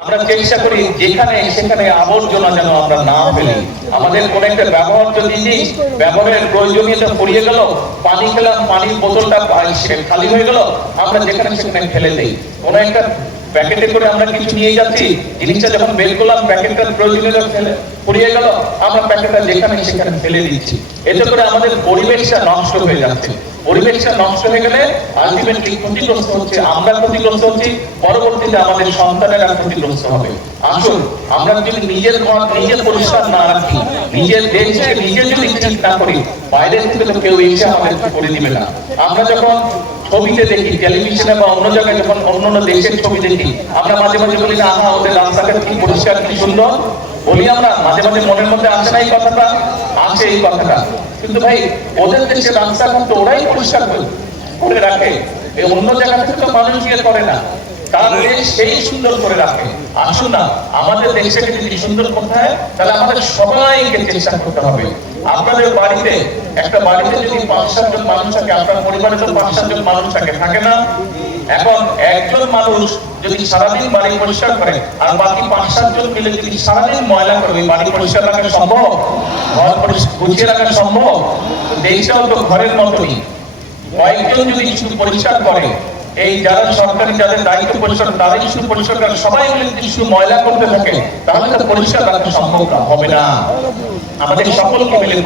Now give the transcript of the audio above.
আমরা চেষ্টা করি যেখানে সেখানে আবর্জনা যেন আমরা না ফেলি। আমাদের কোন একটা ব্যবহার্য জিনিস ব্যবহারের প্রয়োজনীয়তা ফুরিয়ে গেল, পানি খেলাম, পানির বোতলটা খালি হয়ে গেল, আমরা যেখানে সেখানে ফেলে দেই। কোন একটা প্যাকেটে করে আমরা কিছু নিয়ে যাচ্ছি, জিনিসটা যখন বের করলাম প্যাকেটটার প্রয়োজনীয়তা ফুরিয়ে গেল, আমরা প্যাকেটটা যেখানে সেখানে ফেলে দিচ্ছি। এতে করে আমাদের পরিবেশটা নষ্ট হয়ে যাচ্ছে। পরিবেশটা নষ্ট হয়ে গেলে আলটিমেটলি ক্ষতিগ্রস্ত হচ্ছে আমরা, ক্ষতিগ্রস্ত হচ্ছি, পরবর্তীতে আমাদের সন্তানেরা ক্ষতিগ্রস্ত হবে। আসুন আমরা যদি নিজের ঘর নিজে পরিষ্কার না রাখি, নিজের দেশকে নিজে যদি ঠিক না করি, বাইরে থেকে তো কেউ এসে আমাদেরকে করে দিবে না। আমরা যখন ছবিতে দেখি, টেলিভিশনে বা অন্য জায়গায় যখন অন্য দেশের ছবি দেখি, আমরা মাঝে মাঝে বলি না, আহা ওদের রাস্তাঘাট কি পরিষ্কার, কি সুন্দর, বলি আমরা মাঝে মাঝে, মনের মধ্যে আসে না এই কথাটা? আসে এই কথাটা। কিন্তু ভাই ওদের দেশের রাস্তাঘাট তো ওরাই পরিষ্কার করে রাখে, অন্য জায়গা থেকে তো মানুষ গিয়ে করে না, তার দেশ সেই সুন্দর করে রাখে। আসুন না আমাদের দেশটাকে যদি সুন্দর করতে হয়, তাহলে আমাদের সবাইকে চেষ্টা করতে হবে। আপনাদের বাড়িতে, একটা বাড়িতে যদি ৫-৭ জন মানুষ থাকে, আপনার পরিবারে তো ৫-৭ জন মানুষ থাকে না? এখন একজন মানুষ যদি সারাদিন বাড়ি পরিষ্কার করে আর বাকি ৫-৭ জন মিলে যদি সারাদিন ময়লা করবে, বাড়ি পরিষ্কার রাখা সম্ভব? ঘর গুছিয়ে রাখা সম্ভব? দেশটাও তো ঘরের মতনই। কয়েকজন যদি শুধু পরিষ্কার করে, এই যারা সরকারি যাদের দায়িত্ব পরিষ্কার তারাই শুধু পরিষ্কার করে, সবাই মিলে যদি শুধু ময়লা করতে থাকে, তাহলে তো পরিষ্কার রাখা সম্ভব হবে না। আমাদের সকলকে মিলে